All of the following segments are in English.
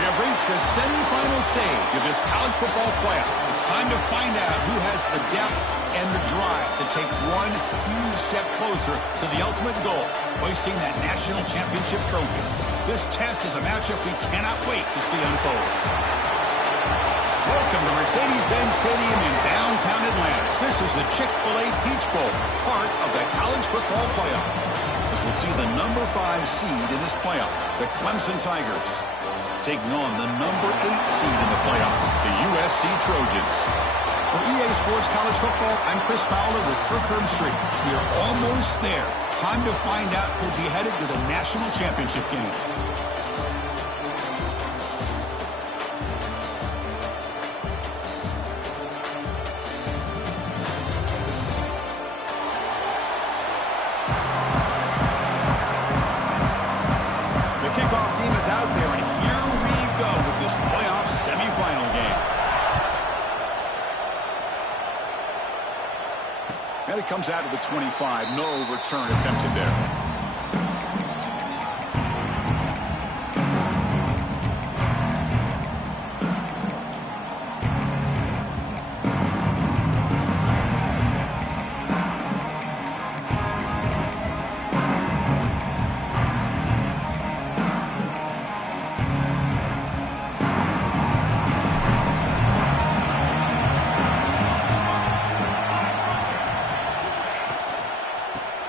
We have reached the semifinal stage of this college football playoff. It's time to find out who has the depth and the drive to take one huge step closer to the ultimate goal, hoisting that national championship trophy. This test is a matchup we cannot wait to see unfold. Welcome to Mercedes-Benz Stadium in downtown Atlanta. This is the Chick-fil-A Peach Bowl, part of the college football playoff. As we'll see the number 5 seed in this playoff, the Clemson Tigers, taking on the number 8 seed in the playoff, the USC Trojans. For EA Sports College Football, I'm Chris Fowler with Kirk Herbstreit. We are almost there. Time to find out who'll be headed to the national championship game. The kickoff team is out there, and here we go with this playoff semifinal game. And it comes out of the 25. No return attempted there.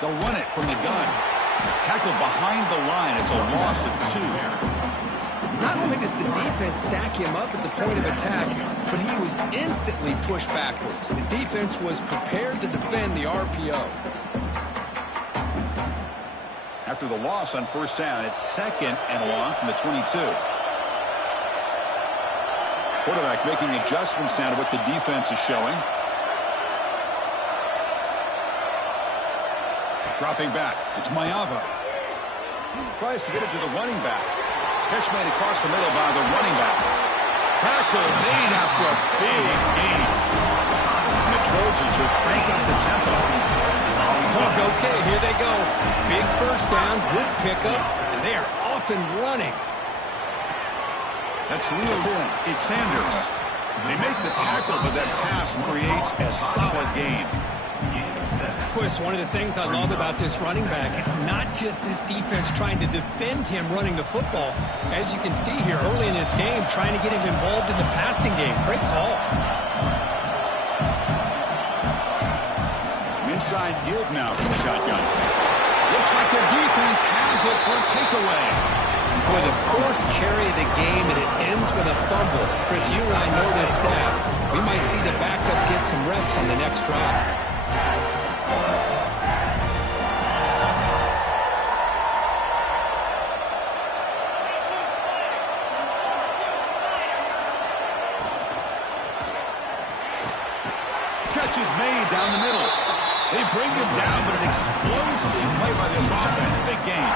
They'll run it from the gun. Tackled behind the line. It's a loss of 2. Not only does the defense stack him up at the point of attack, but he was instantly pushed backwards. The defense was prepared to defend the RPO. After the loss on first down, it's 2nd and long from the 22. Quarterback making adjustments now to what the defense is showing. Dropping back. It's Mayava. Tries to get it to the running back. Catch made across the middle by the running back. Tackle made after a big gain. And the Trojans will crank up the tempo. Okay, here they go. Big first down, good pickup, and they are off and running. That's reeled in. It's Sanders. They make the tackle, but that pass creates a solid gain. Of course, one of the things I love about this running back, it's not just this defense trying to defend him running the football. As you can see here early in this game, trying to get him involved in the passing game. Great call. Inside give now from the shotgun. Looks like the defense has it for a takeaway. For the first carry of the game, and it ends with a fumble. Chris, you and I know this staff. We might see the backup get some reps on the next drive. Catch is made down the middle. They bring him down, but an explosive play by this offense. Big gain.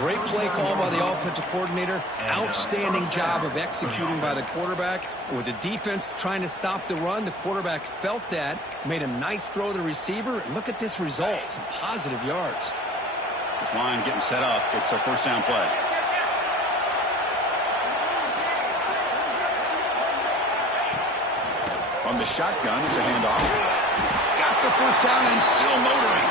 Great play call by the offensive coordinator. Outstanding job of executing by the quarterback. With the defense trying to stop the run, the quarterback felt that, made a nice throw to the receiver. And look at this result, some positive yards. This line getting set up. It's a first down play. On the shotgun, it's a handoff. Got the first down and still motoring.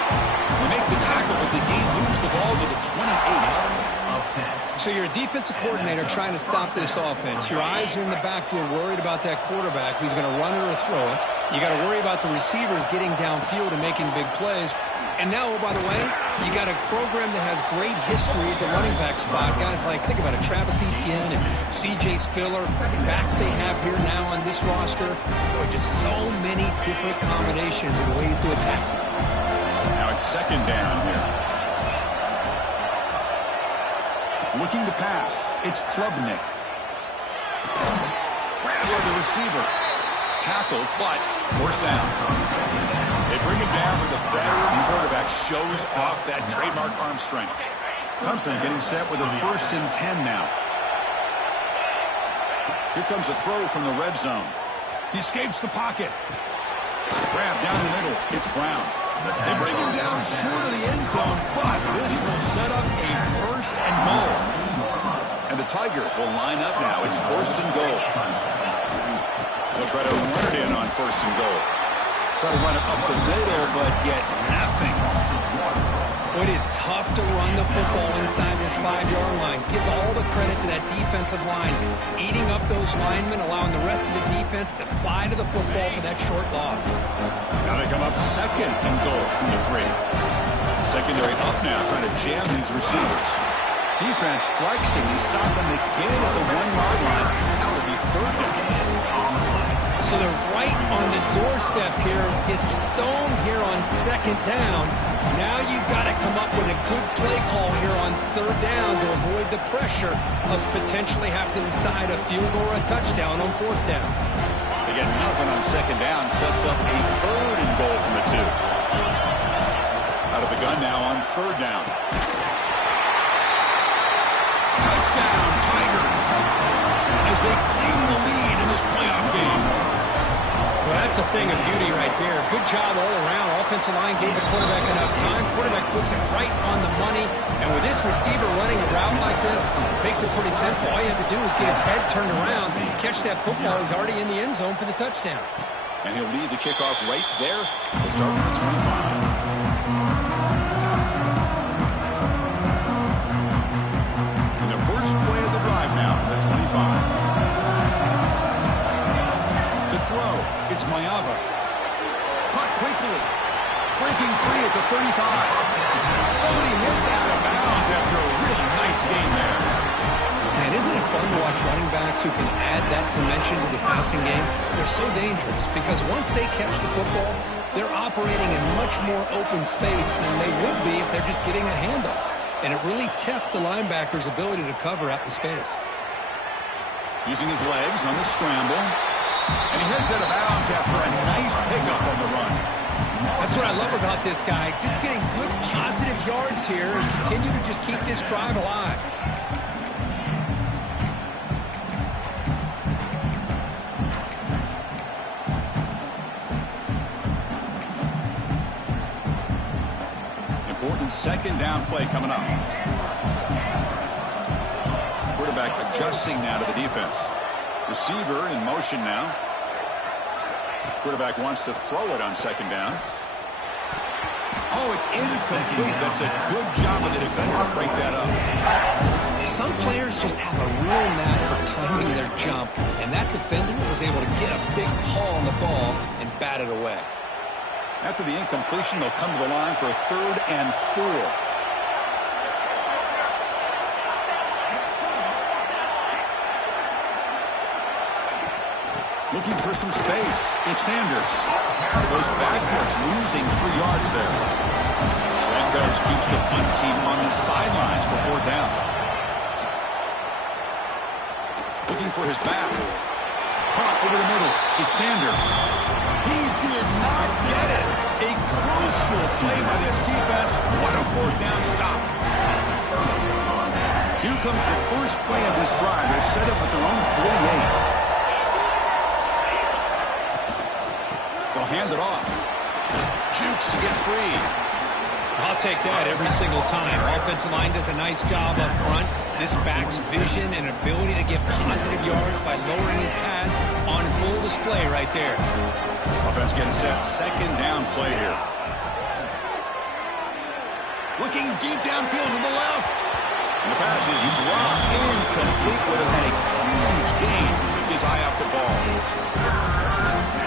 They make the tackle, but the game moves the ball to the 28. So you're a defensive coordinator trying to stop this offense. Your eyes are in the backfield worried about that quarterback who's going to run it or throw it. You got to worry about the receivers getting downfield and making big plays. And now, oh, by the way, you got a program that has great history at the running back spot. Guys like, think about it, Travis Etienne and C.J. Spiller, backs they have here now on this roster. There are just so many different combinations and ways to attack. Now it's second down here. Looking to pass. It's Klubnik. Grab for the receiver. Tackle, but first down. They bring him down, but the veteran quarterback shows off that trademark arm strength. Clemson getting set with a 1st and 10 now. Here comes a throw from the red zone. He escapes the pocket. Grab down the middle. It's Brown. They bring him down short of the end zone, but this will set up a 1st and goal. And the Tigers will line up now. It's 1st and goal. They'll try to run it in on 1st and goal. Try to run it up the middle, but get nothing. It is tough to run the football inside this 5-yard line. Give all the credit to that defensive line. Eating up those linemen, allowing the rest of the defense to fly to the football for that short loss. Now they come up 2nd and goal from the 3. Secondary up now, trying to jam these receivers. Defense flexing. He's stopping again at the 1-yard line. Now it'll be 3rd down. So they're right on the doorstep here. Gets stoned here on 2nd down. Now you've got to come up with a good play call here on 3rd down to avoid the pressure of potentially having to decide a field goal or a touchdown on 4th down. They get nothing on 2nd down. Sets up a 3rd and goal from the 2. Out of the gun now on 3rd down. Touchdown, Tigers, as they claim the lead in this playoff game. Well, that's a thing of beauty right there. Good job all around. Offensive line gave the quarterback enough time. Quarterback puts it right on the money. And with this receiver running a route like this, makes it pretty simple. All you have to do is get his head turned around, catch that football. He's already in the end zone for the touchdown. And he'll lead the kickoff right there. We'll start with the 25. And the first play of the drive now from the 25. It's Mayava. Caught quickly. Breaking free at the 35. Oh, he hits out of bounds after a really nice game there. Man, isn't it fun to watch running backs who can add that dimension to the passing game? They're so dangerous because once they catch the football, they're operating in much more open space than they would be if they're just getting a handoff. And it really tests the linebacker's ability to cover out the space. Using his legs on the scramble. And he heads out of bounds after a nice pickup on the run. That's what I love about this guy. Just getting good positive yards here and continue to just keep this drive alive. Important second down play coming up. Quarterback adjusting now to the defense. Receiver in motion now. Quarterback wants to throw it on second down. Oh, it's incomplete. That's a good job of the defender to break that up. Some players just have a real knack for timing their jump, and that defender was able to get a big paw on the ball and bat it away. After the incompletion, they'll come to the line for a 3rd and 4. Looking for some space. It's Sanders. Goes backwards, losing 3 yards there. That coach keeps the punt team on the sidelines for 4th down. Looking for his back. Caught over the middle. It's Sanders. He did not get it. A crucial play by this defense. What a 4th down stop. Here comes the first play of this drive. They're set up at their own 48. They'll hand it off. Jukes to get free. I'll take that every single time. Offensive line does a nice job up front. This back's vision and ability to get positive yards by lowering his pads on full display right there. Offense getting set. Second down play here. Looking deep downfield to the left. And the pass is dropped incomplete. Would have had a huge gain. Took his eye off the ball.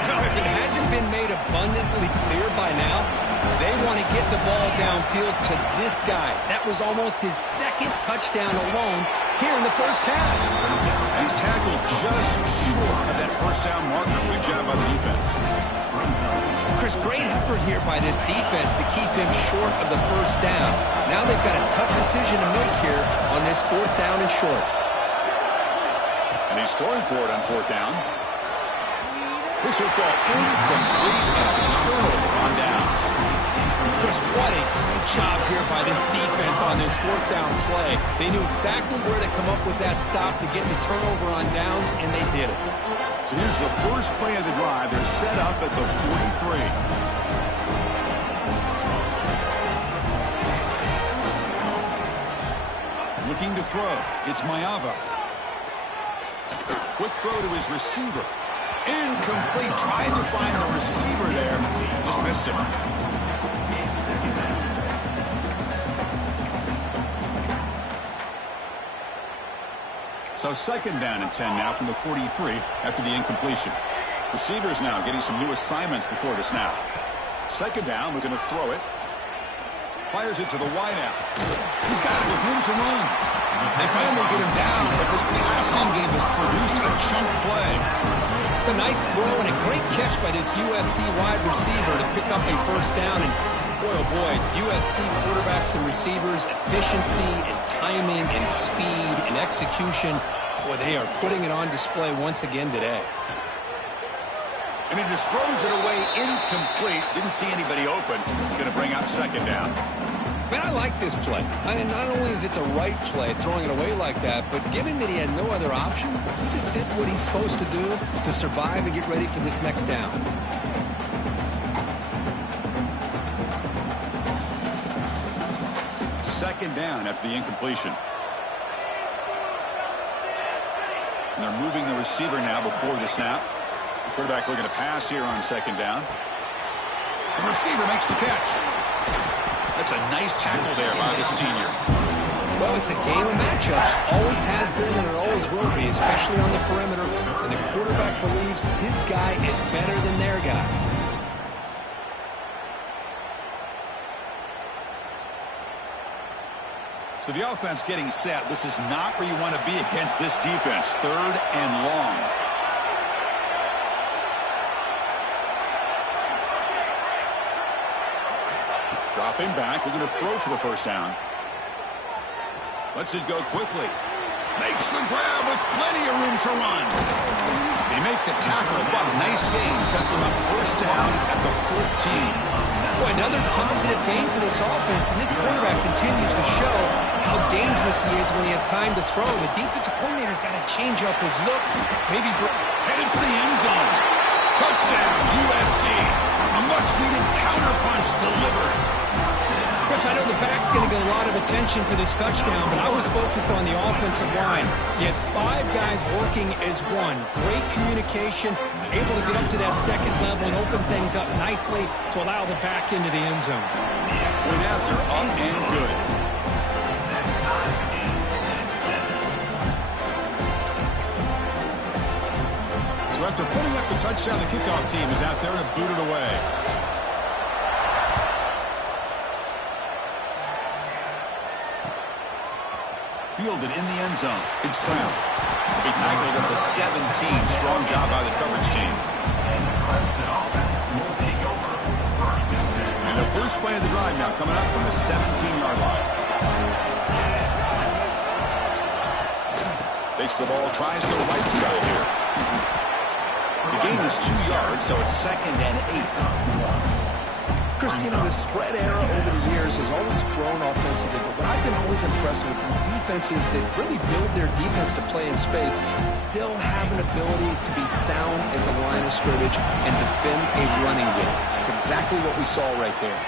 Now, if it hasn't been made abundantly clear by now, they want to get the ball downfield to this guy. That was almost his 2nd touchdown alone here in the first half. And he's tackled just short of that first down marker. Good job by the defense. Chris, great effort here by this defense to keep him short of the first down. Now they've got a tough decision to make here on this 4th down and short. And he's throwing for it on 4th down. This will fall incomplete and turnover on downs. Chris, what a great job here by this defense on this 4th down play. They knew exactly where to come up with that stop to get the turnover on downs, and they did it. So here's the first play of the drive. They're set up at the 43. Looking to throw. It's Mayava. Quick throw to his receiver. Incomplete. Trying to find the receiver there. Just missed him. So second down and 10 now from the 43 after the incompletion. Receivers now getting some new assignments before the snap. Second down, we're going to throw it. Fires it to the wideout. He's got it with room to run. They finally get him down, but this passing game has produced a chunk play. It's a nice throw and a great catch by this USC wide receiver to pick up a first down. And boy, oh boy, USC quarterbacks and receivers, efficiency and timing and speed and execution. Boy, they are putting it on display once again today. And he just throws it away incomplete. Didn't see anybody open. Going to bring up second down. Man, I like this play. Not only is it the right play, throwing it away like that, but given that he had no other option, he just did what he's supposed to do to survive and get ready for this next down. Second down after the incompletion. And they're moving the receiver now before the snap. The quarterback looking to pass here on second down. The receiver makes the catch. That's a nice tackle there by the senior. Well, it's a game of matchups. Always has been and it always will be, especially on the perimeter. And the quarterback believes his guy is better than their guy. So the offense getting set. This is not where you want to be against this defense. 3rd and long. Dropping back, looking to throw for the first down. Lets it go quickly. Makes the grab with plenty of room to run. They make the tackle, but nice gain. Sets them up first down at the 14. Boy, another positive game for this offense, and this quarterback continues to show how dangerous he is when he has time to throw. The defensive coordinator's got to change up his looks. Maybe headed for the end zone. Touchdown, USC. A much-needed counterpunch delivered. Chris, I know the back's going to get a lot of attention for this touchdown, but I was focused on the offensive line. You had 5 guys working as one. Great communication, able to get up to that second level and open things up nicely to allow the back into the end zone. Point after, up and good. So after putting up the touchdown, the kickoff team is out there to boot it away. Fielded in the end zone. It's Brown. He tackled at the 17. Strong job by the coverage team. And the first play of the drive now coming up from the 17-yard line. Takes the ball, tries the right side here. The gain is 2 yards, so it's 2nd and 8. Chris, you know, the spread era over the years has always grown offensively, but what I've been always impressed with defenses that really build their defense to play in space still have an ability to be sound at the line of scrimmage and defend a running game. It's exactly what we saw right there.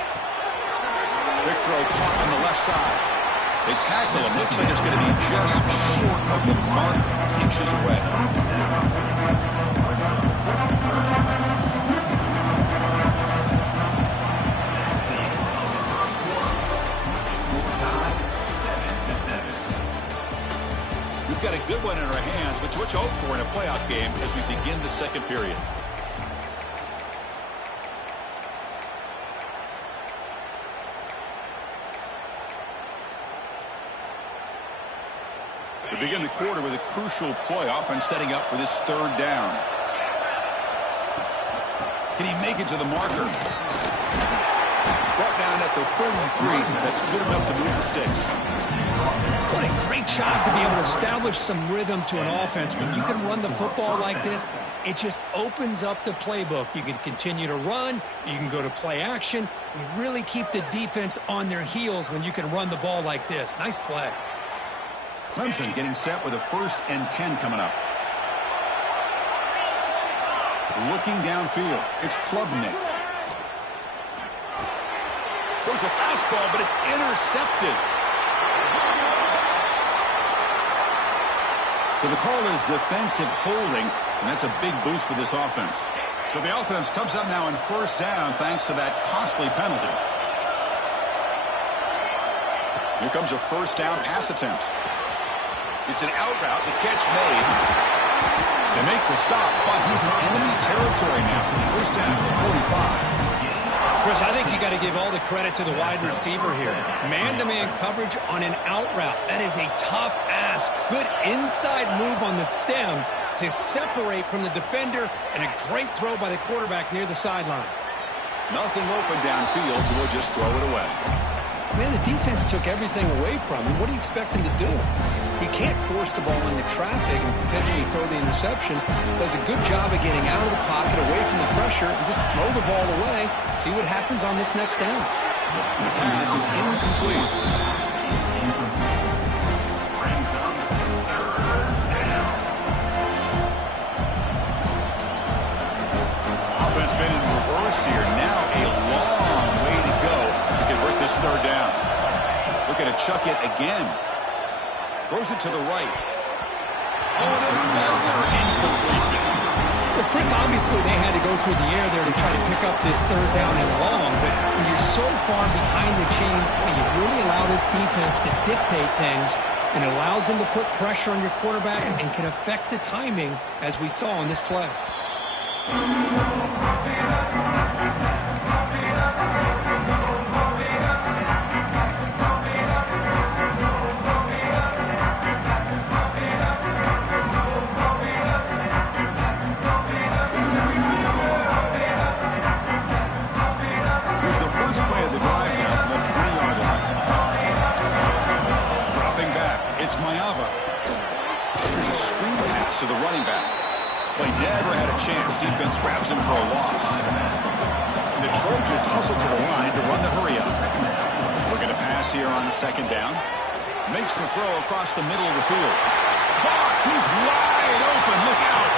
Big throw caught on the left side. They tackle him. Looks like it's going to be just short of the mark, inches away. We've got a good one in our hands, which what you hope for in a playoff game as we begin the second period. We begin the quarter with a crucial play, offense setting up for this 3rd down. Can he make it to the marker? Brought down at the 33. That's good enough to move the sticks. What a great job to be able to establish some rhythm to an offense. When you can run the football like this, it just opens up the playbook. You can continue to run. You can go to play action. You really keep the defense on their heels when you can run the ball like this. Nice play. Clemson getting set with a 1st and 10 coming up. Looking downfield. It's Klubnik. Goes a fastball, but it's intercepted. So the call is defensive holding, and that's a big boost for this offense. So the offense comes up now on 1st down thanks to that costly penalty. Here comes a 1st down pass attempt. It's an out route, the catch made. They make the stop, but he's in enemy territory now. 1st down at the 45. Chris, I think you got to give all the credit to the wide receiver here. Man-to-man coverage on an out route. That is a tough ask. Good inside move on the stem to separate from the defender, and a great throw by the quarterback near the sideline. Nothing open downfield, so we'll just throw it away. Man, the defense took everything away from him. What do you expect him to do? He can't force the ball into traffic and potentially throw the interception. Does a good job of getting out of the pocket, away from the pressure, and just throw the ball away. See what happens on this next down. The pass is incomplete. Offense been in reverse here. Now a long way to go to convert this 3rd down. Looking to chuck it again. Throws it to the right. Oh, and another incompletion. Well, Chris, obviously they had to go through the air there to try to pick up this 3rd down and long, but when you're so far behind the chains, boy, you really allow this defense to dictate things, and it allows them to put pressure on your quarterback and can affect the timing, as we saw in this play. To the running back. Played dead Rams defense grabs him for a loss. The Trojans hustle to the line to run the hurry up. We're going to pass here on second down. Makes the throw across the middle of the field. Caught! He's wide open. Look out!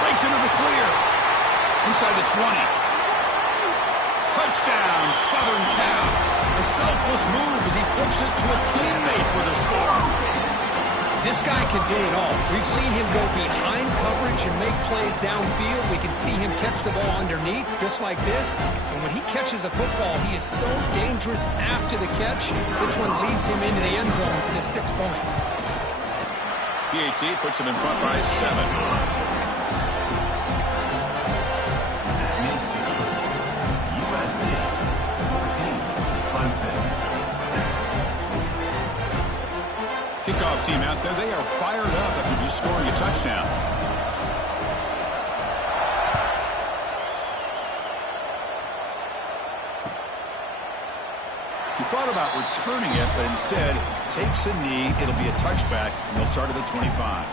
Breaks into the clear. Inside the 20. Touchdown, Southern Cal. A selfless move as he flips it to a teammate for the score. This guy can do it all. We've seen him go behind coverage and make plays downfield. We can see him catch the ball underneath, just like this. And when he catches a football, he is so dangerous after the catch. This one leads him into the end zone for the 6 points. PAT puts him in front by 7. Kickoff team out there, they are fired up after just scoring a touchdown. He thought about returning it, but instead takes a knee. It'll be a touchback, and they'll start at the 25.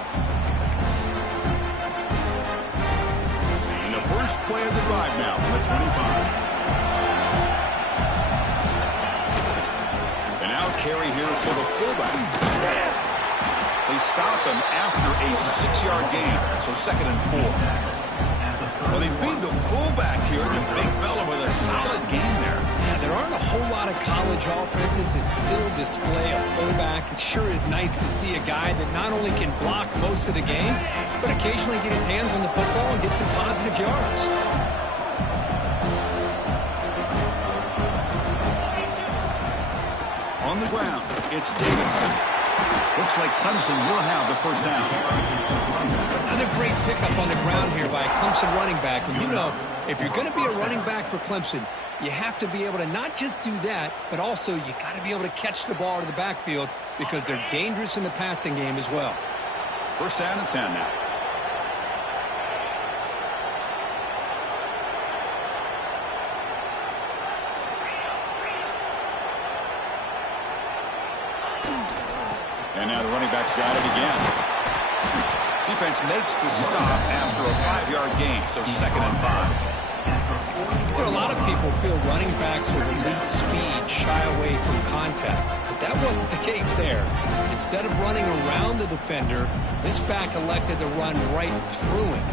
And the first play of the drive now from the 25. Carry here for the fullback. They stop him after a 6-yard gain, so 2nd and 4. Well, they feed the fullback here, the big fella with a solid gain there. Yeah, there aren't a whole lot of college offenses that still display a fullback. It sure is nice to see a guy that not only can block most of the game, but occasionally get his hands on the football and get some positive yards. On the ground, it's Davidson. Looks like Clemson will have the first down. Another great pickup on the ground here by a Clemson running back. And you know, if you're going to be a running back for Clemson, you have to be able to not just do that, but also you got to be able to catch the ball to the backfield because they're dangerous in the passing game as well. First down and 10 now. And now the running back's got it again. Defense makes the stop after a 5-yard gain, so 2nd and 5. You know, a lot of people feel running backs with elite speed shy away from contact, but that wasn't the case there. Instead of running around the defender, this back elected to run right through him.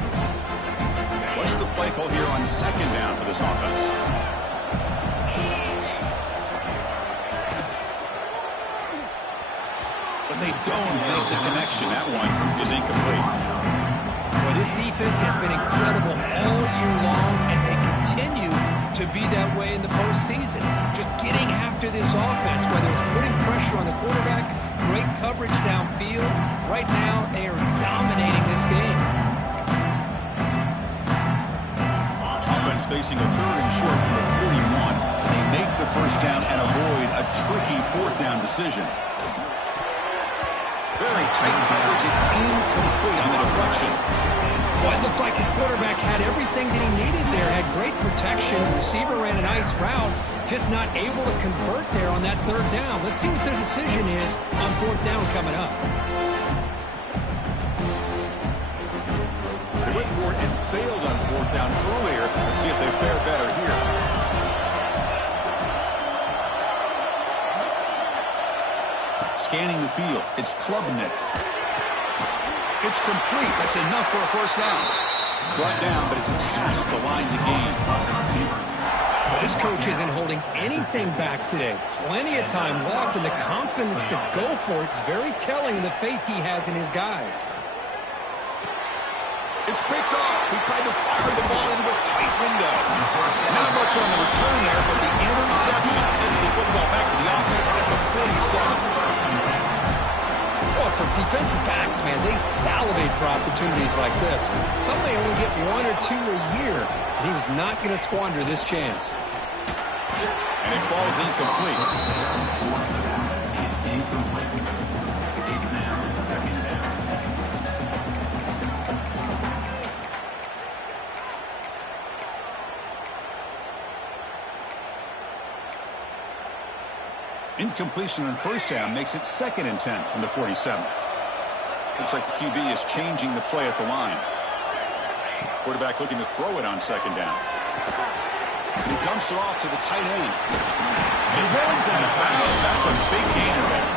What's the play call here on 2nd down for this offense? But they don't make the connection. That one is incomplete. Well, this defense has been incredible all year long, and they continue to be that way in the postseason. Just getting after this offense, whether it's putting pressure on the quarterback, great coverage downfield. Right now, they are dominating this game. Offense facing a 3rd and short from the 41. They make the first down and avoid a tricky 4th down decision. Very tight coverage. It's incomplete on the deflection. Well, it looked like the quarterback had everything that he needed there. Had great protection. The receiver ran a nice route. Just not able to convert there on that 3rd down. Let's see what their decision is on 4th down coming up. They went for it and failed on 4th down earlier. Let's see if they fare better here. Scanning the field, it's Klubnik. It's complete. That's enough for a first down. Brought down, but it's past the line to gain. Well, this coach isn't holding anything back today. Plenty of time left, and the confidence to go for it is very telling of the faith he has in his guys. It's picked off. He tried to fire the ball into a tight window. Not much on the return there, but the interception gets the football back to the offense at the 47. Well, for defensive backs, man, they salivate for opportunities like this. Some may only get 1 or 2 a year, and he was not going to squander this chance. And it falls incomplete. Incompletion on first down makes it 2nd and 10 from the 47. Looks like the QB is changing the play at the line. Quarterback looking to throw it on second down. He dumps it off to the tight end. He runs that out. That's a big gainer there.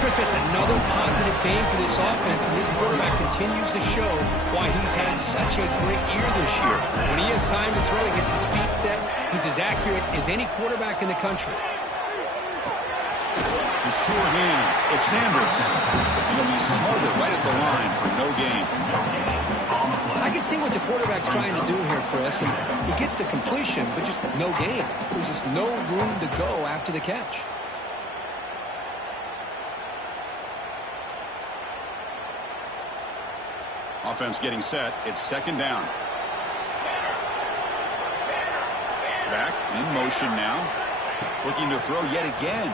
Chris, that's another positive game for this offense, and this quarterback continues to show why he's had such a great year this year. When he has time to throw, he gets his feet set. He's as accurate as any quarterback in the country. The sure hands. It's Sanders. And he'll be smothered right at the line for no gain. I can see what the quarterback's trying to do here, Chris, and he gets the completion, but just no gain. There's just no room to go after the catch. Offense getting set. It's second down. Back in motion now. Looking to throw yet again.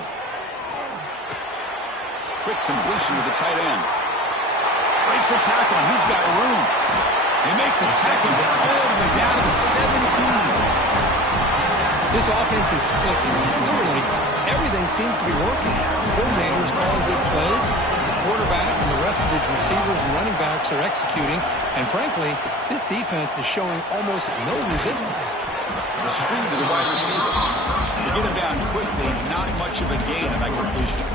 Quick completion to the tight end. Breaks the tackle. He's got room. They make the tackle all the way down to the 17. This offense is clicking. Clearly, everything seems to be working. The coordinator is calling good plays. The quarterback and the rest of his receivers and running backs are executing. And frankly, this defense is showing almost no resistance. A screen to the wide receiver. They get him down quickly. Not much of a gain on that completion.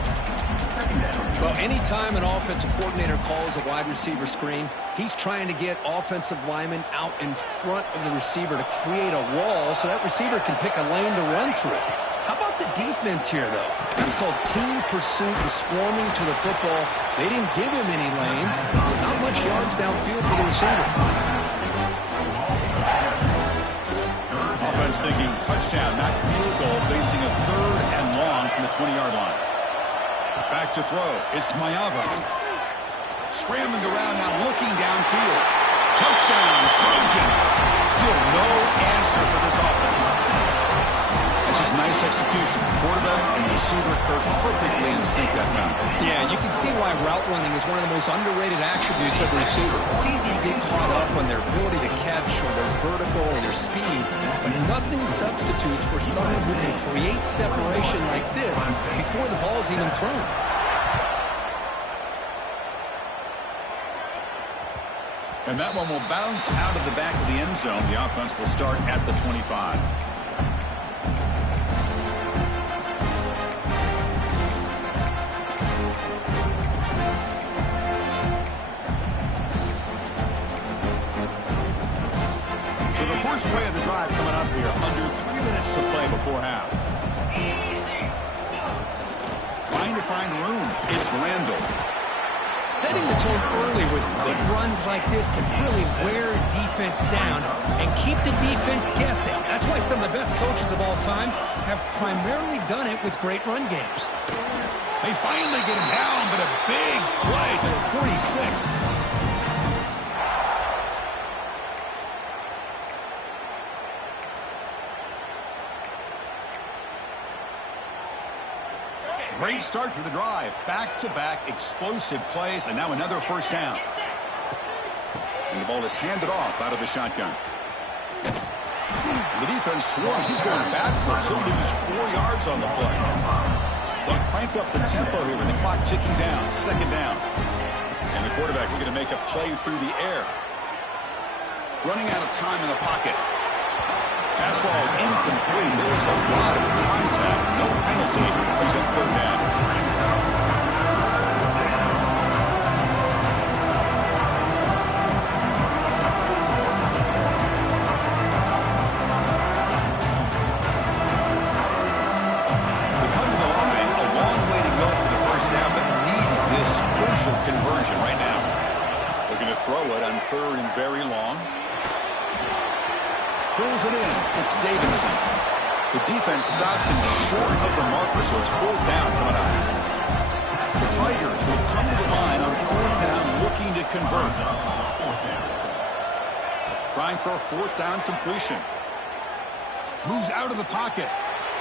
Well, anytime an offensive coordinator calls a wide receiver screen, he's trying to get offensive linemen out in front of the receiver to create a wall so that receiver can pick a lane to run through. How about the defense here, though? It's called team pursuit and swarming to the football. They didn't give him any lanes, so not much yards downfield for the receiver. Offense thinking touchdown, not field goal, facing a 3rd and long from the 20-yard line. Back to throw. It's Maeva. Scrambling around now, looking downfield. Touchdown, Trojans. Still no answer for this offense. That's just nice execution. Quarterback and receiver perfectly in sync that time. Yeah, you can see why route running is one of the most underrated attributes of the receiver. It's easy to get caught up on their ability to catch or their vertical or their speed, but nothing substitutes for someone who can create separation like this before the ball is even thrown. And that one will bounce out of the back of the end zone. The offense will start at the 25. So the first play of the drive coming up here. Under 3 minutes to play before half. Trying to find room. It's Randall. Setting the tone early with good runs like this can really wear defense down and keep the defense guessing. That's why some of the best coaches of all time have primarily done it with great run games. They finally get him down, but a big play to the 46. Great start to the drive. Back-to-back explosive plays, and now another first down. And the ball is handed off out of the shotgun. The defense swarms. He's going backwards. He'll lose 4 yards on the play. They'll crank up the tempo here with the clock ticking down. Second down. And the quarterback looking to make a play through the air. Running out of time in the pocket. Pass ball is incomplete. There was a lot of contact. No penalty. Brings up third down. We come to the line. A long way to go for the first down, but need this crucial conversion right now. Looking to throw it on 3rd and very long. Pulls it in. It's Davidson. The defense stops him short of the marker, so it's 4th down coming up. The Tigers will come to the line on 4th down, looking to convert. Trying for a 4th down completion. Moves out of the pocket.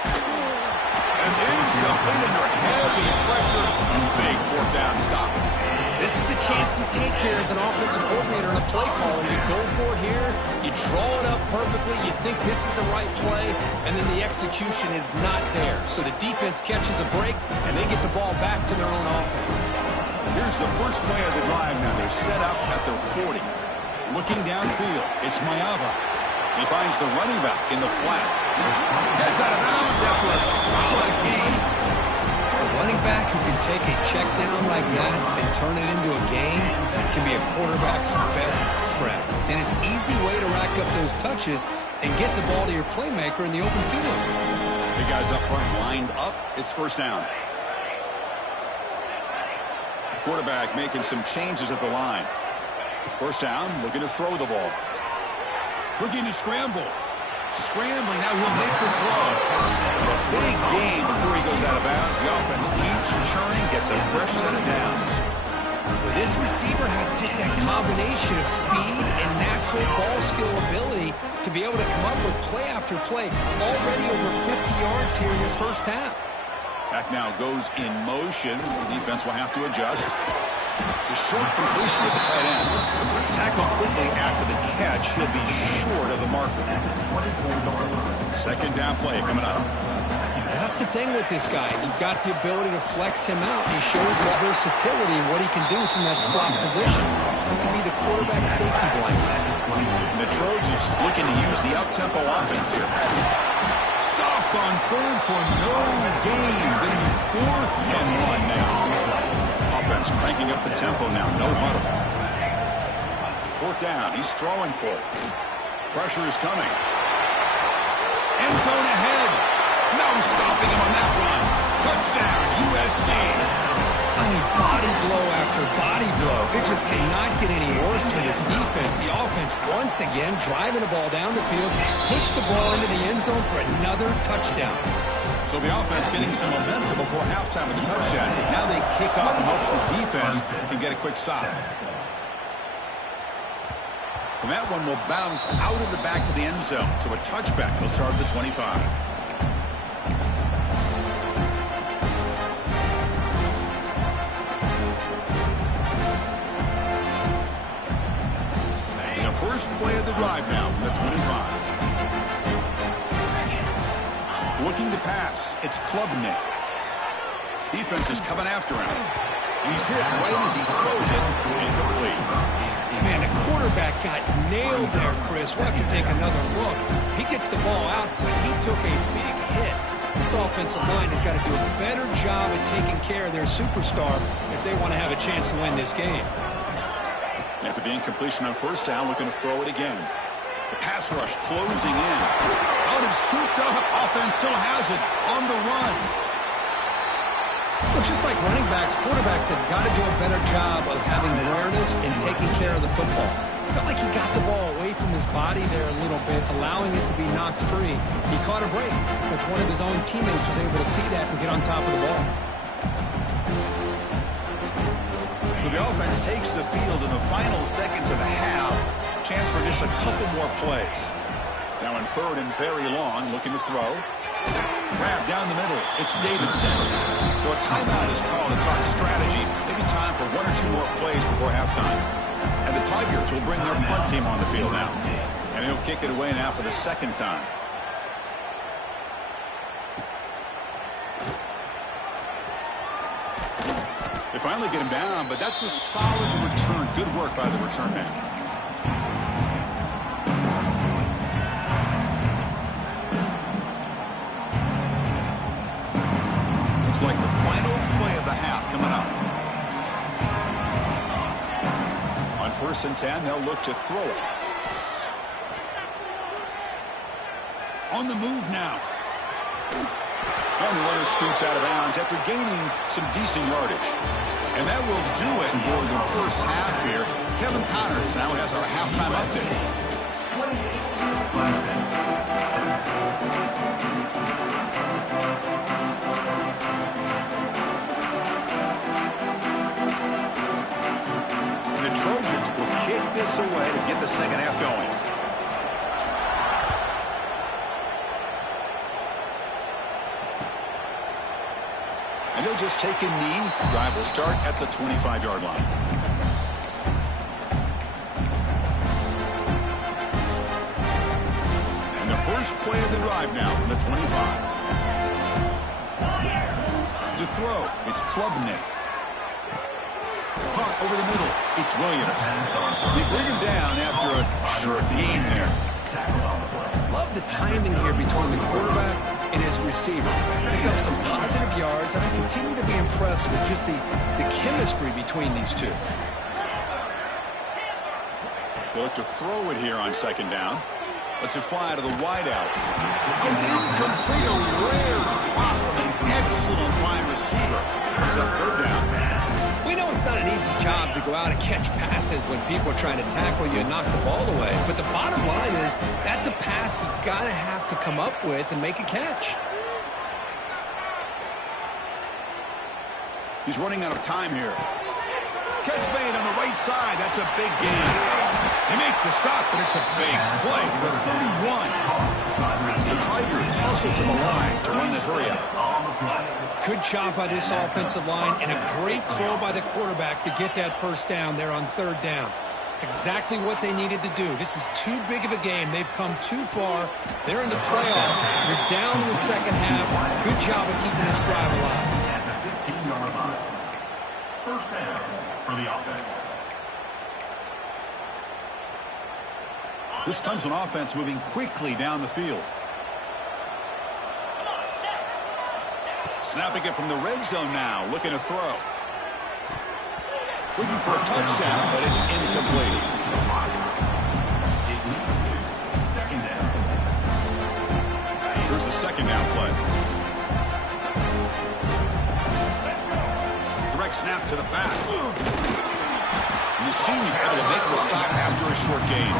It's incomplete under heavy pressure. Big 4th down stop. This is the chance you take here as an offensive coordinator and a play caller. You go for it here, you draw it up perfectly, you think this is the right play, and then the execution is not there. So the defense catches a break, and they get the ball back to their own offense. Here's the first play of the drive now. They're set up at their 40. Looking downfield, it's Mayava. He finds the running back in the flat. Gets out of bounds after a solid gain. A running back who can take a check down like that and turn it into a gain can be a quarterback's best friend. And it's an easy way to rack up those touches and get the ball to your playmaker in the open field. The guys up front lined up. It's first down. Quarterback making some changes at the line. First down, looking to throw the ball. Looking to scramble. Scrambling, now he'll make the throw. A big gain before he goes out of bounds. The offense keeps churning, gets a fresh set of downs. Well, this receiver has just that combination of speed and natural ball skill ability to be able to come up with play after play. Already over 50 yards here in this first half. Back now goes in motion. The defense will have to adjust. The short completion of the tight end. Tackled quickly after the catch. He'll be short of the marker. Second down play coming up. That's the thing with this guy. You've got the ability to flex him out. He shows his versatility and what he can do from that slot position. He can be the quarterback safety blanket. The Trojans looking to use the up-tempo offense here. Stopped on third for no gain. Going to be 4th and 1 now. Offense cranking up the tempo now. No huddle. 4th down. He's throwing for it. Pressure is coming. End zone ahead. No stopping him on that run. Touchdown, USC. I mean, body blow after body blow. It just cannot get any worse for this defense. The offense, once again, driving the ball down the field, puts the ball into the end zone for another touchdown. So the offense getting some momentum before halftime with the touchdown. Now they kick off in hopes the defense can get a quick stop. And that one will bounce out of the back of the end zone. So a touchback. He'll start at the 25. First play of the drive now from the 25. Looking to pass. It's Klubnik. Defense is coming after him. He's hit right as he throws it. Incomplete. Man, the quarterback got nailed there, Chris. We'll have to take another look. He gets the ball out, but he took a big hit. This offensive line has got to do a better job at taking care of their superstar if they want to have a chance to win this game. After the incompletion on first down, looking to throw it again. The pass rush closing in. Out and scooped up. Offense still has it on the run. Well, just like running backs, quarterbacks have got to do a better job of having awareness and taking care of the football. I felt like he got the ball away from his body there a little bit, allowing it to be knocked free. He caught a break because one of his own teammates was able to see that and get on top of the ball. So the offense takes the field in the final seconds of the half. Chance for just a couple more plays. Now in 3rd and very long, looking to throw. Grab down the middle. It's Davidson. So a timeout is called to talk strategy. Maybe time for 1 or 2 more plays before halftime. And the Tigers will bring their punt team on the field now. And he'll kick it away now for the 2nd time. They finally get him down, but that's a solid return. Good work by the return man. Looks like the final play of the half coming up. On 1st and 10, they'll look to throw it. On the move now. And the runner scoots out of bounds after gaining some decent yardage. And that will do it for the first half here. Kevin Connors now has our halftime update. The Trojans will kick this away to get the second half going. And he'll just take a knee. Drive will start at the 25-yard line. And the first play of the drive now from the 25. To throw, it's Klubnik. Caught over the middle. It's Williams. They bring him down after a short gain there. Love the timing here between the quarterback and his receiver. Pick up some positive yards, and I continue to be impressed with just the chemistry between these two. They look to throw it here on second down. Lets it fly to the wideout. It's incomplete. A rare drop from an excellent wide receiver. It's up third down. We know it's not an easy job to go out and catch passes when people are trying to tackle you and knock the ball away. But the bottom line is that's a pass you got to have to come up with and make a catch. He's running out of time here. Catch made on the right side. That's a big gain. They make the stop, but it's a big play for 31. The Tigers hustle to the line to run the hurry-up. Good job by this offensive line and a great throw by the quarterback to get that first down there on third down. It's exactly what they needed to do. This is too big of a game. They've come too far. They're in the playoff. You're down in the second half. Good job of keeping this drive alive. At the 15-yard line. First down for the offense. This comes an offense moving quickly down the field. Snapping it from the red zone now, looking to throw. Looking for a touchdown, but it's incomplete. Second down. Here's the second down play. Direct snap to the back. And the senior able to make the stop after a short gain.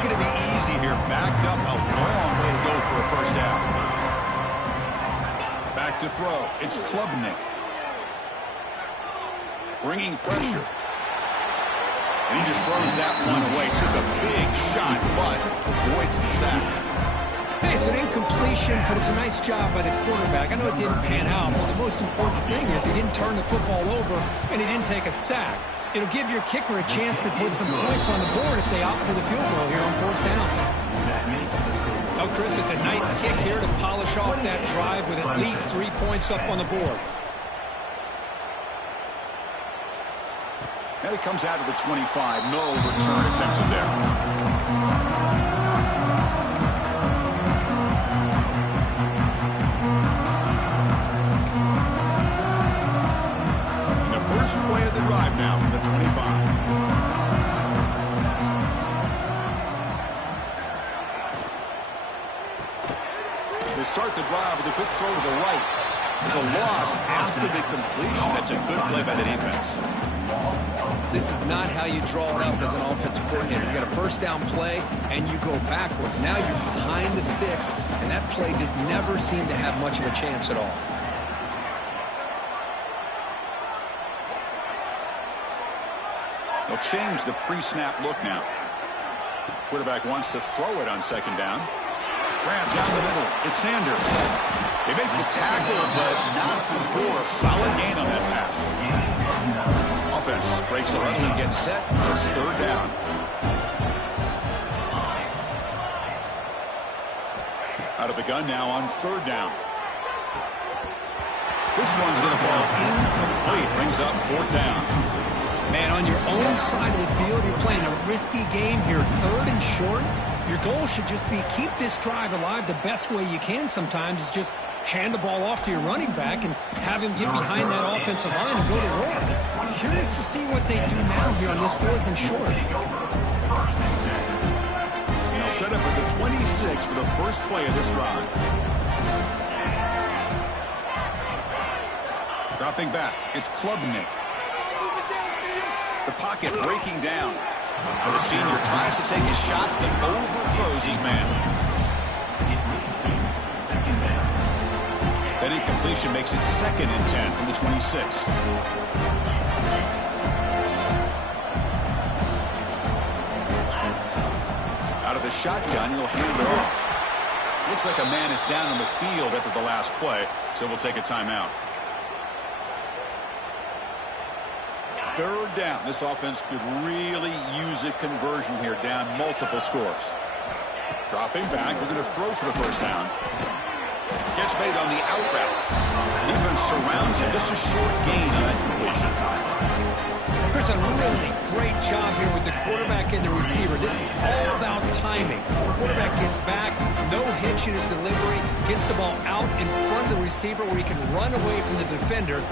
Going to be easy here. Backed up a long way to go for a first down. Back to throw. It's Klubnik. Bringing pressure. And he just throws that one away. Took a big shot, but avoids the sack. Hey, it's an incompletion, but it's a nice job by the quarterback. I know it didn't pan out, but the most important thing is he didn't turn the football over and he didn't take a sack. It'll give your kicker a chance to put some points on the board if they opt for the field goal here on fourth down. Oh, Chris, it's a nice kick here to polish off that drive with at least 3 points up on the board. And it comes out of the 25. No return attempted there. First play of the drive now from the 25. They start the drive with a quick throw to the right. There's a loss after the completion. That's a good play by the defense. This is not how you draw it up as an offensive coordinator. You got a first down play, and you go backwards. Now you're behind the sticks, and that play just never seemed to have much of a chance at all. They'll change the pre-snap look now. Quarterback wants to throw it on second down. Grab down the middle. It's Sanders. They make the tackle, but not before a solid gain on that pass. Offense breaks a huddle and gets set. It's third down. Out of the gun now on third down. This one's going to fall incomplete. Brings up fourth down. Man, on your own side of the field, you're playing a risky game here, third and short. Your goal should just be keep this drive alive the best way you can sometimes is just hand the ball off to your running back and have him get behind that offensive line and go to work. Curious to see what they do now here on this fourth and short. They'll set up at the 26 for the first play of this drive. Dropping back, it's Klubnik. The pocket breaking down. Now the senior tries to take his shot, but overthrows his man. That incompletion makes it 2nd and 10 from the 26. Out of the shotgun, he'll hand it off. Looks like a man is down on the field after the last play, so we'll take a timeout. Third down. This offense could really use a conversion here, down multiple scores. Dropping back, looking to throw for the first down. Gets made on the out route. Defense surrounds him. Just a short gain on that completion. Chris, a really great job here with the quarterback and the receiver. This is all about timing. The quarterback gets back, no hitch in his delivery, gets the ball out in front of the receiver where he can run away from the defender.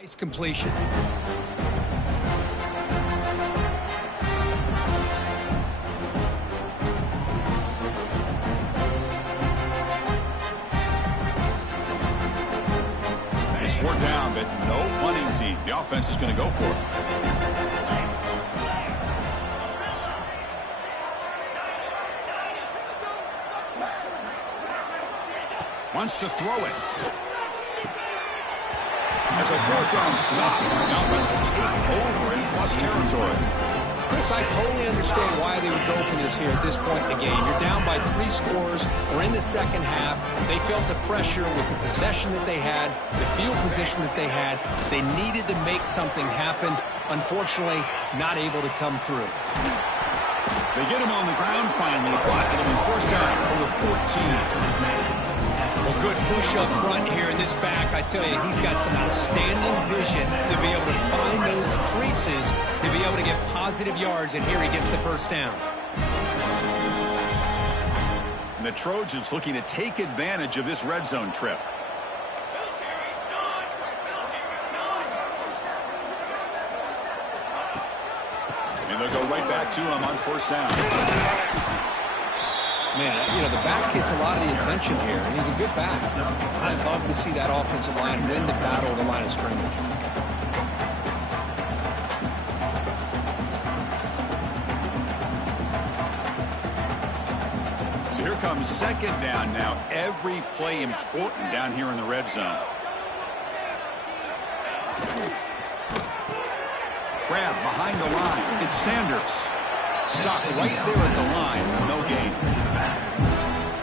Nice completion. It's 4th down, but no punting team. The offense is going to go for it. Wants to throw it. There's a 4th down stop. The offense will take over in plus territory. Chris, I totally understand why they would go for this here at this point in the game. You're down by 3 scores. We're in the second half. They felt the pressure with the possession that they had, the field position that they had. They needed to make something happen. Unfortunately, not able to come through. They get him on the ground finally, but it'll be 1st down from the 14. Well, good push up front here in this back. I tell you, he's got some outstanding vision to be able to find those creases, to be able to get positive yards, and here he gets the 1st down. And the Trojans looking to take advantage of this red zone trip. And they'll go right back to him on 1st down. Man, you know, the back gets a lot of the attention here, and he's a good back. I'd love to see that offensive line win the battle of the line of scrimmage. So here comes 2nd down now. Every play important down here in the red zone. Grab behind the line. It's Sanders. Stop right there at the line. No gain.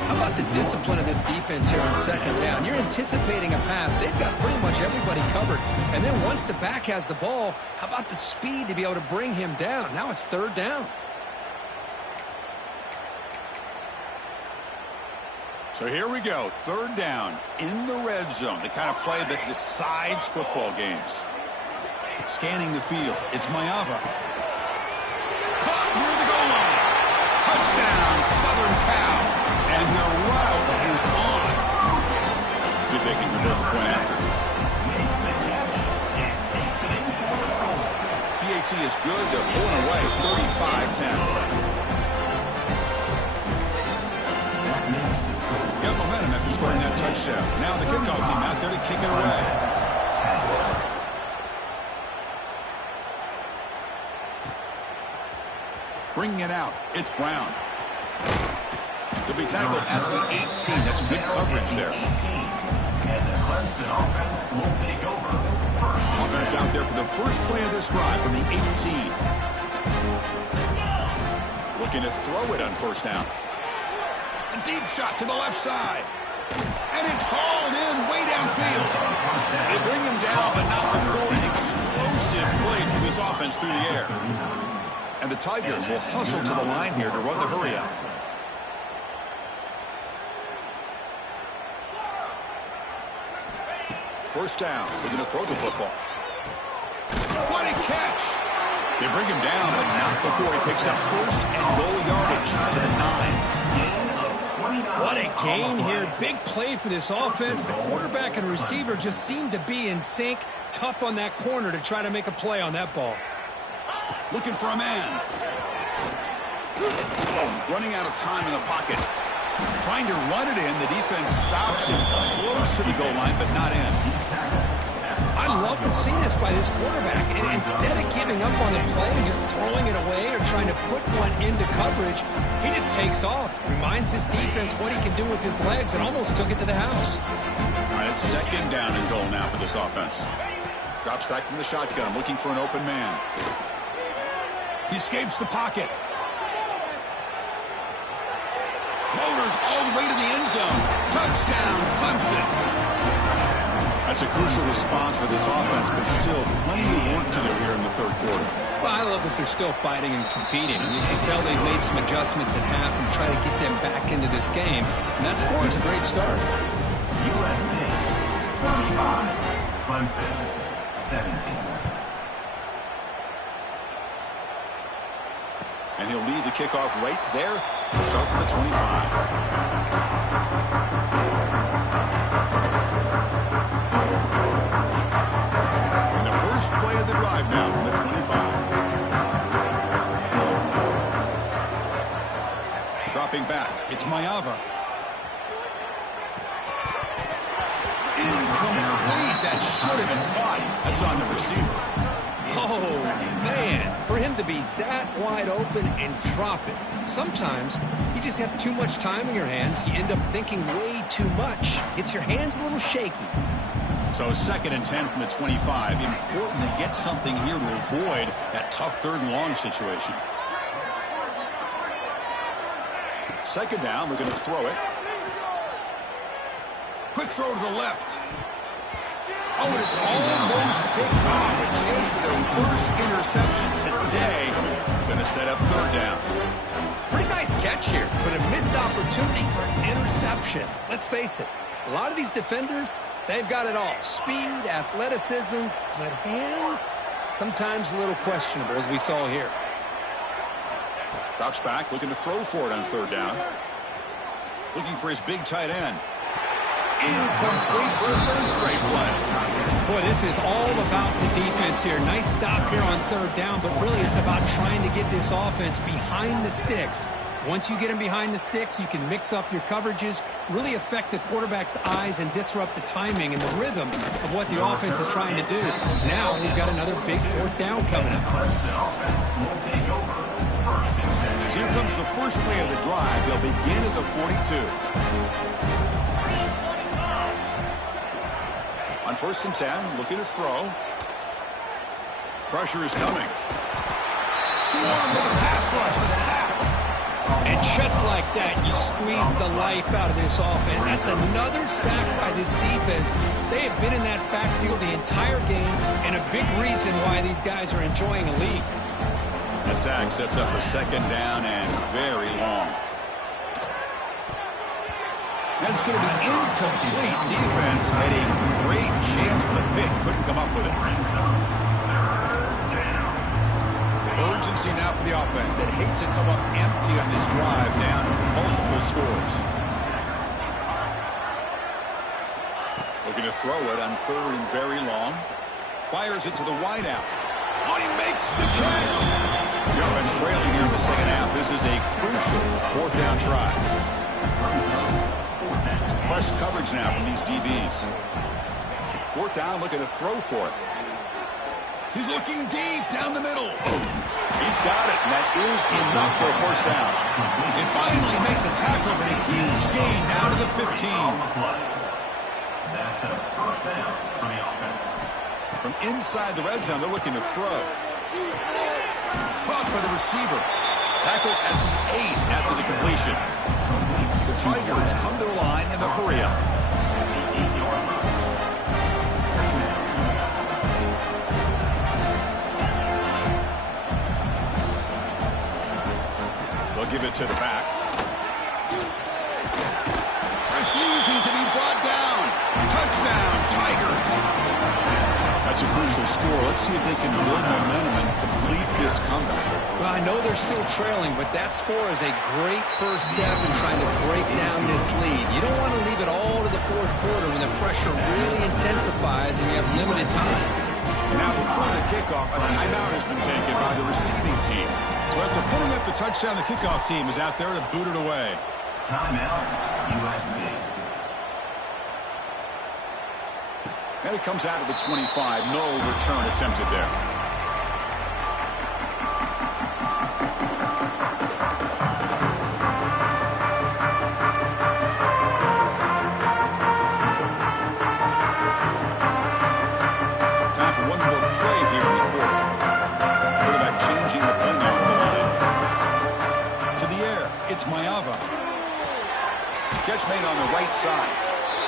How about the discipline of this defense here on 2nd down? You're anticipating a pass. They've got pretty much everybody covered. And then once the back has the ball, how about the speed to be able to bring him down? Now it's 3rd down. So here we go. 3rd down in the red zone. The kind of play that decides football games. Scanning the field. It's Mayava. Caught near the goal line. Touchdown, Southern Cal. And the route is on. See if they can convert the point after. PAT is good. They're pulling away 35-10. Got momentum after scoring that touchdown. Now the kickoff team out there to kick it away. Bringing it out. It's Brown. He'll be tackled at the 18. That's good coverage there. And the Clemson offense will take over. Offense out there for the first play of this drive from the 18. Looking to throw it on 1st down. A deep shot to the left side. And it's hauled in way downfield. They bring him down, but not before an explosive play from this offense through the air. And the Tigers will hustle to the line here to run the hurry up. First down. They're going to throw the football. What a catch! They bring him down, but not before he picks up 1st and goal yardage to the 9. What a gain here. Big play for this offense. The quarterback and receiver just seem to be in sync. Tough on that corner to try to make a play on that ball. Looking for a man. Running out of time in the pocket. Trying to run it in. The defense stops him close to the goal line, but not in. I love to see this by this quarterback. And instead of giving up on the play and just throwing it away or trying to put one into coverage, he just takes off. Reminds his defense what he can do with his legs and almost took it to the house. All right, it's 2nd down and goal now for this offense. Drops back from the shotgun, looking for an open man. He escapes the pocket. delivers all the way to the end zone. Touchdown, Clemson. That's a crucial response for this offense, but still plenty of work to do here in the third quarter. Well, I love that they're still fighting and competing. You can tell they've made some adjustments at half and try to get them back into this game. And that score is a great start. USC 25, Clemson 17. And he'll lead the kickoff right there to start from the 25. And the first play of the drive now from the 25. Dropping back, it's Maiava. Incomplete. That should have been caught. That's on the receiver. Oh, man, for him to be that wide open and drop it. Sometimes you just have too much time in your hands. You end up thinking way too much. Gets your hands a little shaky. So 2nd and 10 from the 25. Important to get something here to avoid that tough 3rd and long situation. 2nd down, we're going to throw it. Quick throw to the left. Oh, and it's almost picked off. A chance for their first interception today. Going to set up 3rd down. Pretty nice catch here, but a missed opportunity for an interception. Let's face it, a lot of these defenders, they've got it all. Speed, athleticism, but hands, sometimes a little questionable, as we saw here. Drops back, looking to throw for it on 3rd down. Looking for his big tight end. Incomplete for a 3rd straight play. Boy, this is all about the defense here. Nice stop here on 3rd down, but really it's about trying to get this offense behind the sticks. Once you get them behind the sticks, you can mix up your coverages, really affect the quarterback's eyes and disrupt the timing and the rhythm of what the offense is trying to do. Now we've got another big 4th down coming up. So here comes the first play of the drive. They'll begin at the 42. On 1st and 10, looking to throw. Pressure is coming. Swarm with a pass rush, a sack. And just like that, you squeeze the life out of this offense. That's another sack by this defense. They have been in that backfield the entire game, and a big reason why these guys are enjoying a lead. The sack sets up a 2nd down and very long. That's going to be incomplete. Defense had a great chance for the pick. Couldn't come up with it. Urgency now for the offense. That hate to come up empty on this drive, down multiple scores. Looking to throw it on 3rd and very long. Fires it to the wideout. Oh, he makes the catch. The offense trailing here in the 2nd half. This is a crucial 4th down try. Press coverage now from these DBs. 4th down, looking to throw for it. He's looking deep down the middle. He's got it, and that is enough for a 1st down. They finally make the tackle, but a huge gain down to the 15. That's a 1st down for the offense. From inside the red zone, they're looking to throw. Caught by the receiver. Tackled at the 8 after the completion. The Tigers come to the line in the hurry-up. They'll give it to the back. Refusing to be brought down. Touchdown, Tigers. That's a crucial score. Let's see if they can build momentum and complete this comeback. Well, I know they're still trailing, but that score is a great first step in trying to break down this lead. You don't want to leave it all to the 4th quarter when the pressure really intensifies and you have limited time. Now, before the kickoff, a timeout has been taken by the receiving team. So after putting up the touchdown, the kickoff team is out there to boot it away. Timeout, USC. And it comes out of the 25. No return attempted there. Time for one more play here in the quarter. Quarterback changing the play now on the line. To the air, it's Maiava. catch made on the right side.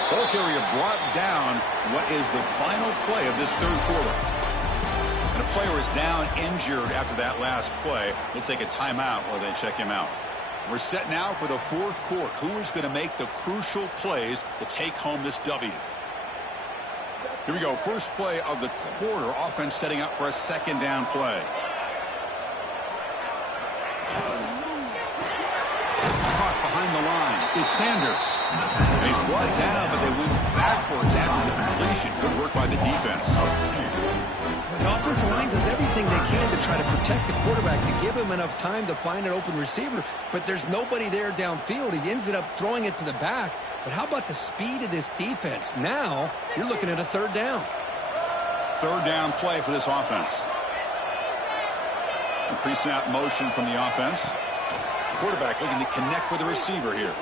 Ball carrier brought down what is the final play of this third quarter. And a player is down injured after that last play. We'll take a timeout while they check him out. We're set now for the fourth quarter. Who is going to make the crucial plays to take home this W? Here we go. First play of the quarter. Offense setting up for a second down play. Caught behind the line. It's Sanders. And he's brought down, but they went backwards after the completion. Good work by the defense. The offensive line does everything they can to try to protect the quarterback, to give him enough time to find an open receiver, but there's nobody there downfield. He ends up throwing it to the back. But how about the speed of this defense? Now you're looking at a third down. Third down play for this offense. A pre-snap motion from the offense. Quarterback looking to connect with the receiver here.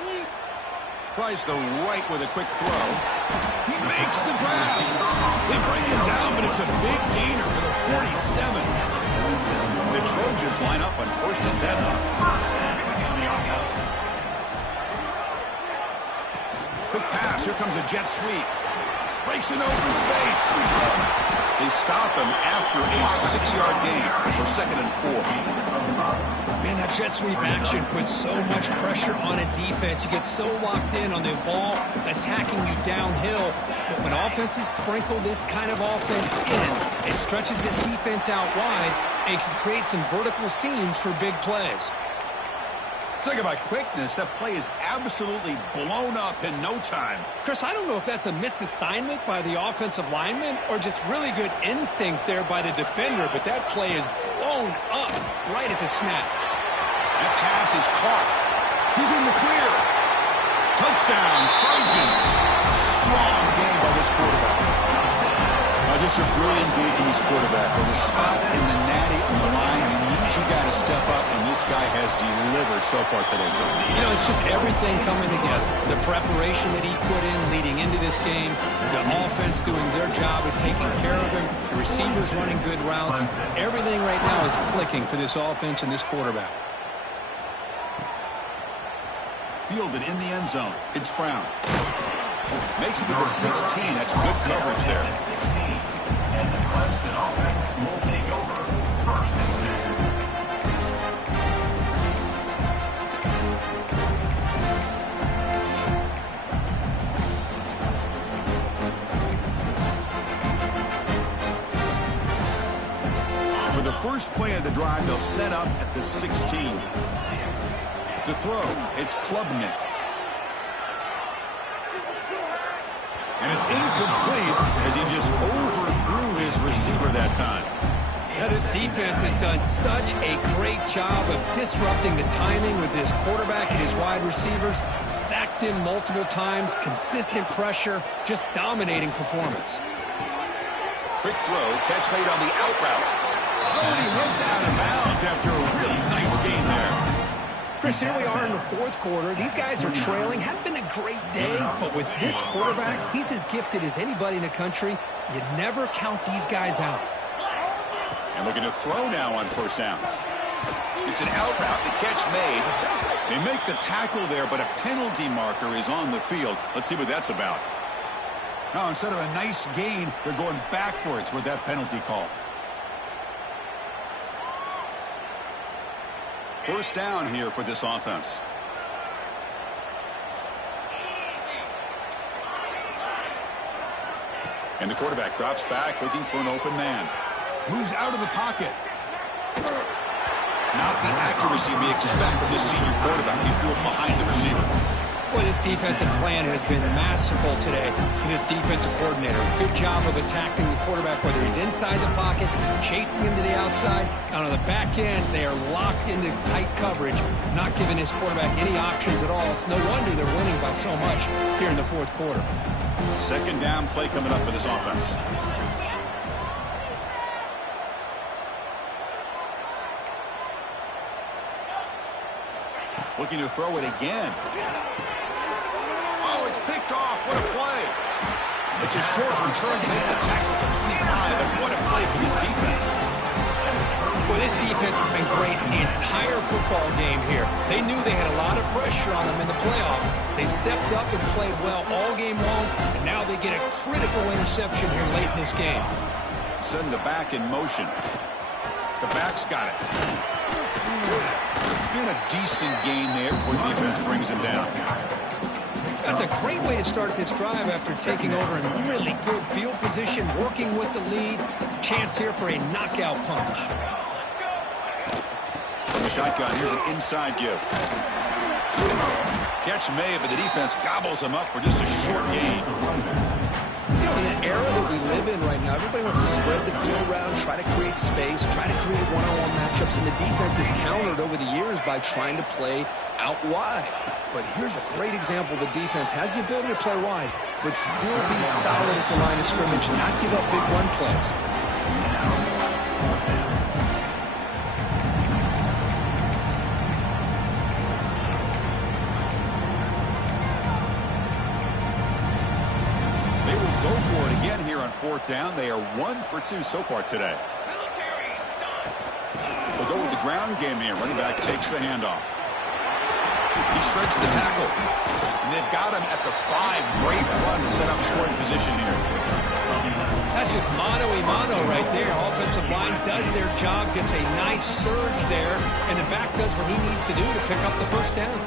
Tries the right with a quick throw. He makes the grab. They bring him down, but it's a big gainer for the 47. The Trojans line up on 1st and 10. Quick pass. Here comes a jet sweep. Breaks an open space. They stop him after a 6-yard gain. So 2nd and 4. Man, that jet sweep action puts so much pressure on a defense. You get so locked in on the ball attacking you downhill. But when offenses sprinkle this kind of offense in, it stretches this defense out wide and can create some vertical seams for big plays. Talk about quickness. That play is absolutely blown up in no time. Chris, I don't know if that's a misassignment by the offensive lineman or just really good instincts there by the defender, but that play is blown up right at the snap. That pass is caught. He's in the clear. Touchdown, Trojans. Strong game by this quarterback. Just a brilliant game from this quarterback. With a spot in the natty on the line, he needs you guys to step up, and this guy has delivered so far today. You know, it's just everything coming together. The preparation that he put in leading into this game, the offense doing their job of taking care of him, the receivers running good routes. Everything right now is clicking for this offense and this quarterback. Fielded in the end zone. It's Brown. Makes it to the 16. That's good coverage there. And the Clemson offense will take over 1st and 10. For the first play of the drive, they'll set up at the 16. To throw, it's Klubnik. And it's incomplete as he just overthrew his receiver that time. Yeah, this defense has done such a great job of disrupting the timing with his quarterback and his wide receivers. Sacked him multiple times, consistent pressure, just dominating performance. Quick throw, catch made on the out route. Oh, and he heads out of bounds after a really nice game there. Chris, here we are in the fourth quarter. These guys are trailing. Hadn't been a great day, but with this quarterback, he's as gifted as anybody in the country. You never count these guys out. And looking to throw now on 1st down. It's an out route, the catch made. They make the tackle there, but a penalty marker is on the field. Let's see what that's about. Now, instead of a nice gain, they're going backwards with that penalty call. 1st down here for this offense. And the quarterback drops back, looking for an open man. Moves out of the pocket. Not the accuracy we expect from this senior quarterback. He threw it behind the receiver. Well, this defensive plan has been masterful today for this defensive coordinator. Good job of attacking the quarterback, whether he's inside the pocket, chasing him to the outside. And on the back end, they are locked into tight coverage, not giving his quarterback any options at all. It's no wonder they're winning by so much here in the fourth quarter. 2nd down play coming up for this offense. Looking to throw it again. Oh, it's picked off. What a play. It's a short return to make the tackle at the 25, and what a play for this defense. Well, this defense has been great the entire football game here. They knew they had a lot of pressure on them in the playoff. They stepped up and played well all game long, and now they get a critical interception here late in this game. Send the back in motion. The back's got it. And a decent gain there before the defense brings him down. That's a great way to start this drive after taking over in really good field position, working with the lead. Chance here for a knockout punch. From the shotgun, here's an inside give. Catch made, but the defense gobbles him up for just a short gain. You know, in an era that we live in right now, everybody wants to spread the field around, try to create space, try to create one-on-one matchups, and the defense is countered over the years by trying to play out wide. But here's a great example. The defense has the ability to play wide, but still be solid at the line of scrimmage, not give up big run plays. They will go for it again here on fourth down. They are 1 for 2 so far today. They'll go with the ground game here. Running back takes the handoff. He shreds the tackle. And they've got him at the 5. Great run to set up scoring position here. That's just mano-a-mano right there. Offensive line does their job, gets a nice surge there, and the back does what he needs to do to pick up the first down.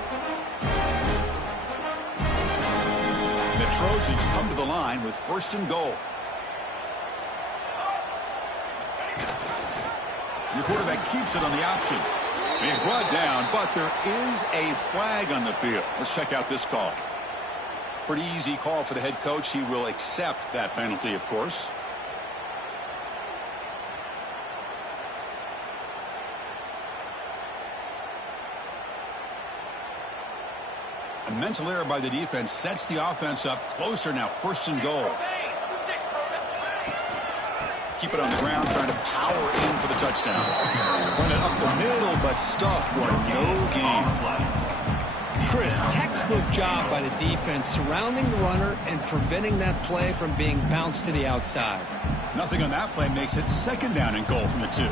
And the Trojans come to the line with 1st and goal. Your quarterback keeps it on the option. And he's brought down, but there is a flag on the field. Let's check out this call. Pretty easy call for the head coach. He will accept that penalty, of course. A mental error by the defense sets the offense up closer now. 1st and goal. Keep it on the ground, trying to power in for the touchdown. Run it up the middle, but stuffed for no gain. Chris, textbook job by the defense surrounding the runner and preventing that play from being bounced to the outside. Nothing on that play makes it 2nd down and goal from the 2.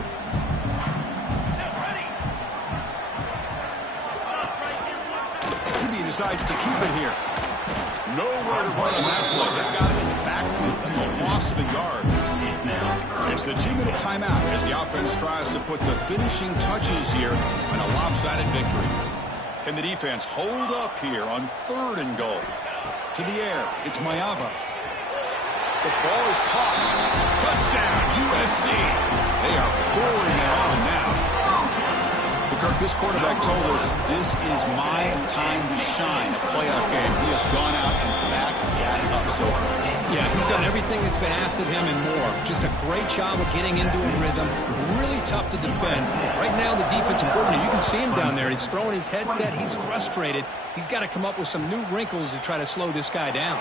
He decides to keep it here. Nowhere to run on that play. They've got him in the backfield. That's a loss of a yard. It's the 2-minute timeout as the offense tries to put the finishing touches here on a lopsided victory. Can the defense hold up here on 3rd and goal? To the air, it's Mayava. The ball is caught. Touchdown, USC. They are pouring it on now. Well, Kirk, this quarterback told us this is my time to shine. A playoff game. He has gone out and backed that up so far. Yeah, he's done everything that's been asked of him and more. Just a great job of getting into a rhythm. Really tough to defend. Right now, the defensive coordinator, you can see him down there. He's throwing his headset. He's frustrated. He's got to come up with some new wrinkles to try to slow this guy down.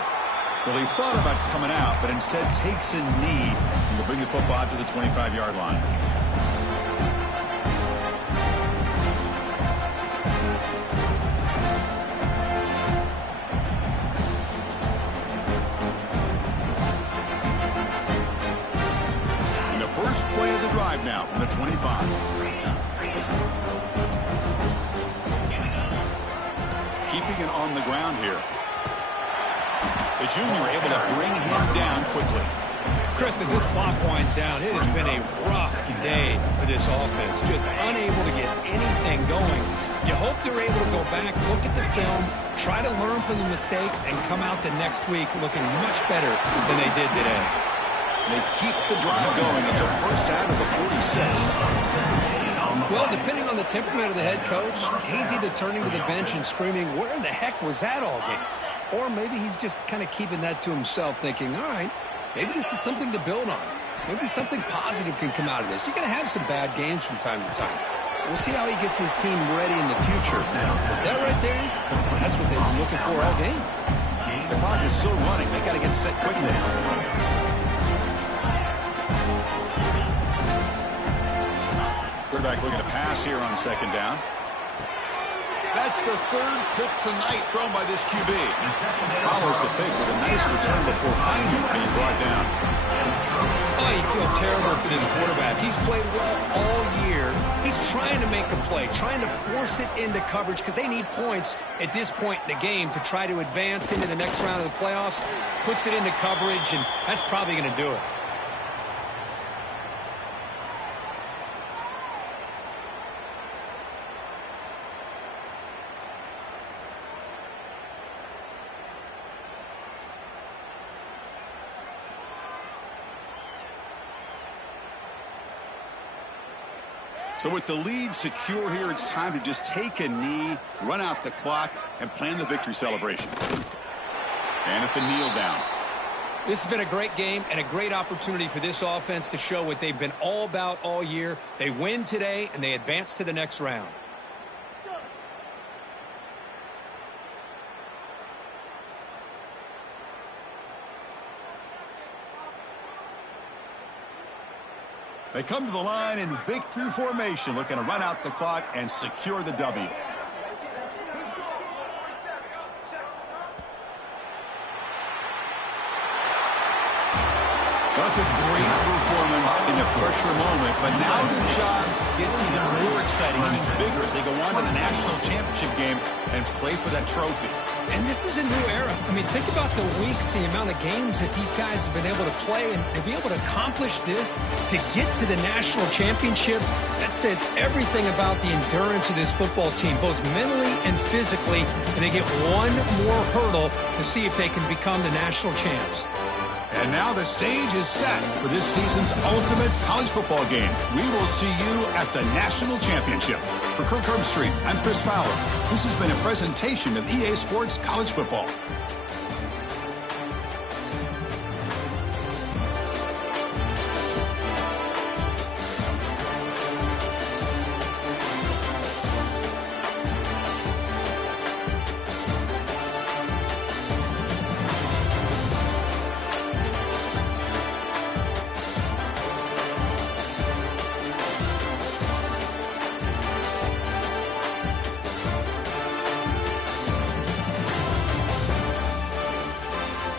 Well, he thought about coming out, but instead takes a knee and will bring the football out to the 25-yard line. First play of the drive now from the 25. Keeping it on the ground here. The junior able to bring him down quickly. Chris, as this clock winds down, it has been a rough day for this offense. Just unable to get anything going. You hope they're able to go back, look at the film, try to learn from the mistakes, and come out the next week looking much better than they did today. They keep the drive going until first out of the 46. Well, depending on the temperament of the head coach, he's either turning to the bench and screaming, where in the heck was that all game? Or maybe he's just kind of keeping that to himself, thinking, all right, maybe this is something to build on. Maybe something positive can come out of this. You're going to have some bad games from time to time. We'll see how he gets his team ready in the future. That right there, that's what they've been looking for all game. The clock is still running. They got to get set quickly. Quarterback looking to pass here on 2nd down. That's the 3rd pick tonight thrown by this QB. Follows the pick with a nice return before finally being brought down. Oh, you feel feel terrible for this quarterback. He's played well all year. He's trying to make a play, trying to force it into coverage because they need points at this point in the game to try to advance into the next round of the playoffs. Puts it into coverage, and that's probably going to do it. So with the lead secure here, it's time to just take a knee, run out the clock, and plan the victory celebration. And it's a kneel down. This has been a great game and a great opportunity for this offense to show what they've been all about all year. They win today, and they advance to the next round. They come to the line in victory formation, looking to run out the clock and secure the W. That's a great performance in a pressure moment, but now the job gets even more exciting, even bigger as they go on to the national championship game and play for that trophy. And this is a new era. I mean, think about the weeks, the amount of games that these guys have been able to play, and to be able to accomplish this, to get to the national championship, that says everything about the endurance of this football team, both mentally and physically, and they get one more hurdle to see if they can become the national champs. And now the stage is set for this season's ultimate college football game. We will see you at the national championship. For Kirk Herbstreit, I'm Chris Fowler. This has been a presentation of EA Sports College Football.